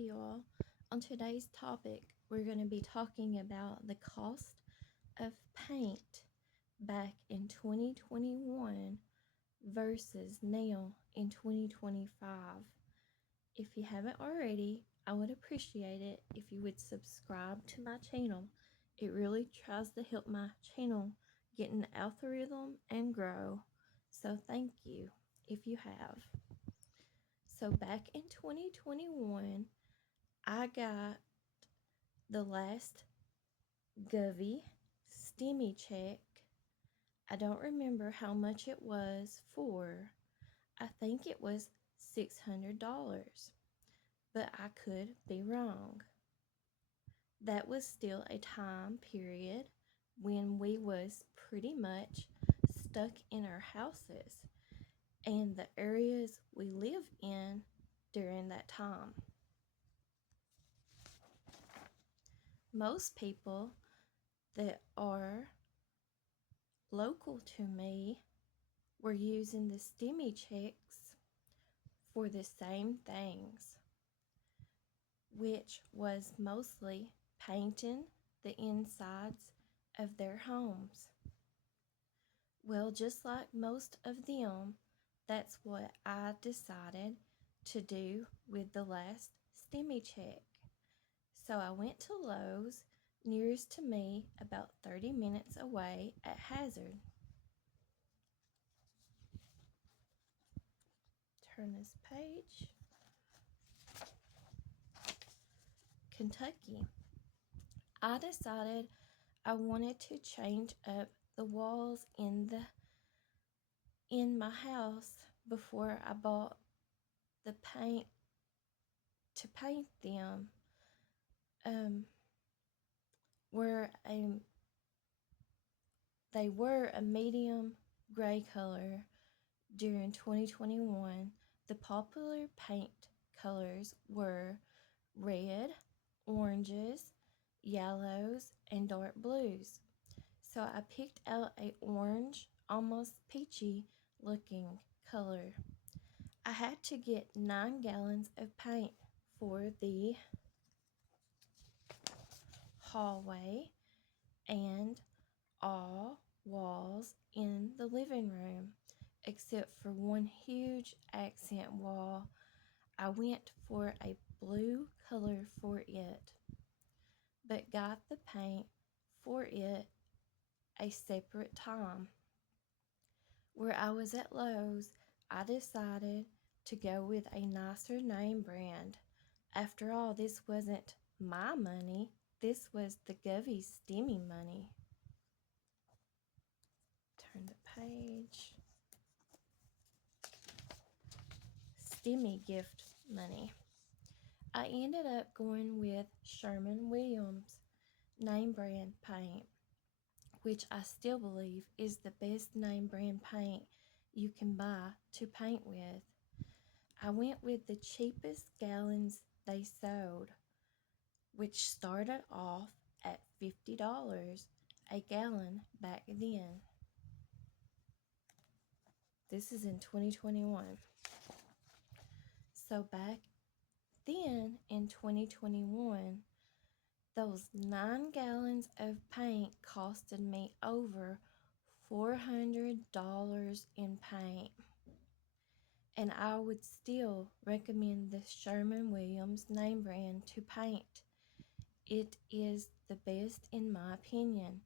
y'all. On today's topic, we're going to be talking about the cost of paint back in 2021 versus now in 2025. If you haven't already, I would appreciate it if you would subscribe to my channel. It really tries to help my channel get an algorithm and grow. So thank you if you have. So back in 2021, I got the last Govy STEMI check. I don't remember how much it was for. I think it was $600, but I could be wrong. That was still a time period when we was pretty much stuck in our houses and the areas we live in during that time. Most people that are local to me were using the STEMI checks for the same things, which was mostly painting the insides of their homes. Well, just like most of them, that's what I decided to do with the last STEMI check. So I went to Lowe's, nearest to me, about 30 minutes away at Hazard. Turn this page. Kentucky. I decided I wanted to change up the walls in my house before I bought the paint to paint them. Were a They were a medium gray color during 2021. The popular paint colors were red, oranges, yellows, and dark blues. So I picked out a orange, almost peachy looking color. I had to get 9 gallons of paint for the hallway and all walls in the living room, except for one huge accent wall. I went for a blue color for it, but got the paint for it a separate time. Where I was at Lowe's, I decided to go with a nicer name brand. After all, this wasn't my money. This was the Govy STEMI money. Turn the page. STEMI gift money. I ended up going with Sherwin-Williams name brand paint, which I still believe is the best name brand paint you can buy to paint with. I went with the cheapest gallons they sold, which started off at $50 a gallon back then. This is in 2021. So back then in 2021, those 9 gallons of paint costed me over $400 in paint. And I would still recommend the Sherwin-Williams name brand to paint. It is the best in my opinion,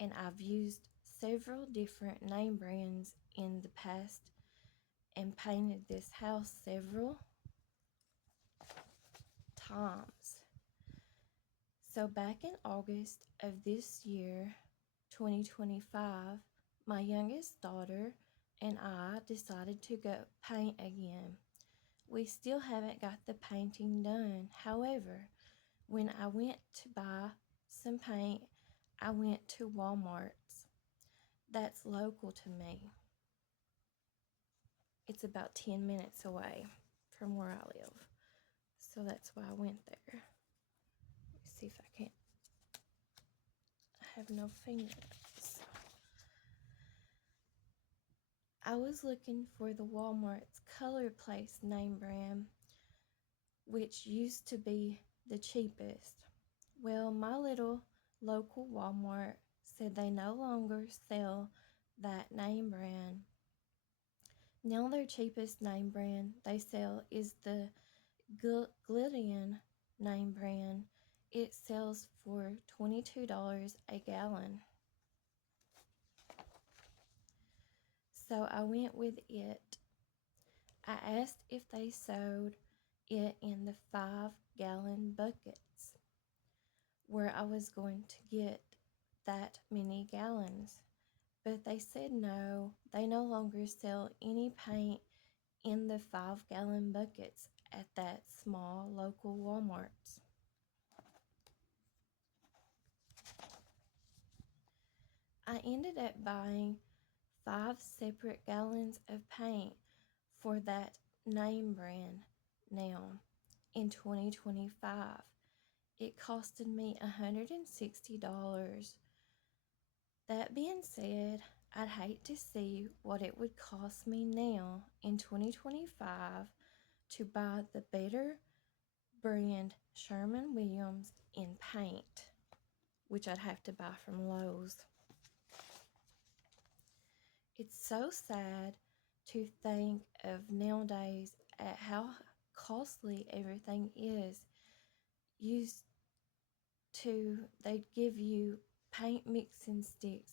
and I've used several different name brands in the past and painted this house several times. So back in August of this year, 2025, my youngest daughter and I decided to go paint again. We still haven't got the painting done. However, when I went to buy some paint, I went to Walmart's. That's local to me. It's about 10 minutes away from where I live. So that's why I went there. Let me see if I can. I have no fingers. I was looking for the Walmart's Color Place name brand, which used to be the cheapest. Well, my little local Walmart said they no longer sell that name brand. Now their cheapest name brand they sell is the Glidden name brand. It sells for $22 a gallon. So I went with it. I asked if they sold it in the 5-gallon buckets where I was going to get that many gallons. But they said no, they no longer sell any paint in the 5-gallon buckets at that small local Walmarts. I ended up buying 5 separate gallons of paint for that name brand now in 2025. It costed me $160. That being said, I'd hate to see what it would cost me now in 2025 to buy the better brand Sherwin-Williams in paint, which I'd have to buy from Lowe's. It's so sad to think of nowadays at how costly everything is. They'd give you paint mixing sticks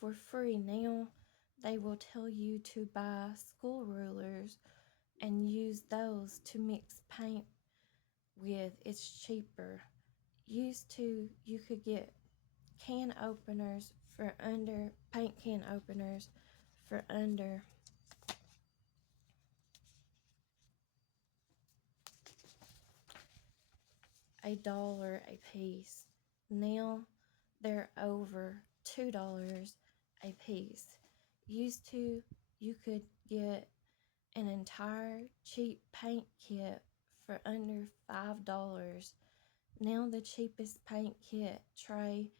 for free. Now they will tell you to buy school rulers and use those to mix paint with. It's cheaper. Used to, you could get paint can openers for under $1 a piece. Now they're over $2 a piece. Used to, you could get an entire cheap paint kit for under $5. Now the cheapest paint kit tray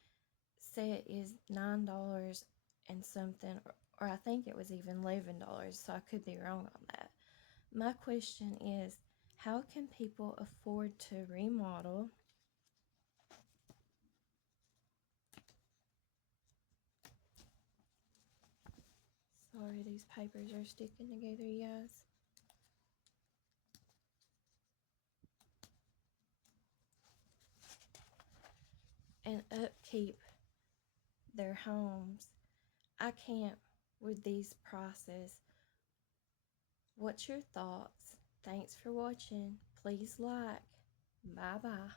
set is $9 and something, or I think it was even $11, so I could be wrong on that. My question is, how can people afford to remodel? Sorry, these papers are sticking together, you guys. And upkeep their homes. I can't with these prices. What's your thoughts? Thanks for watching. Please like. Bye bye.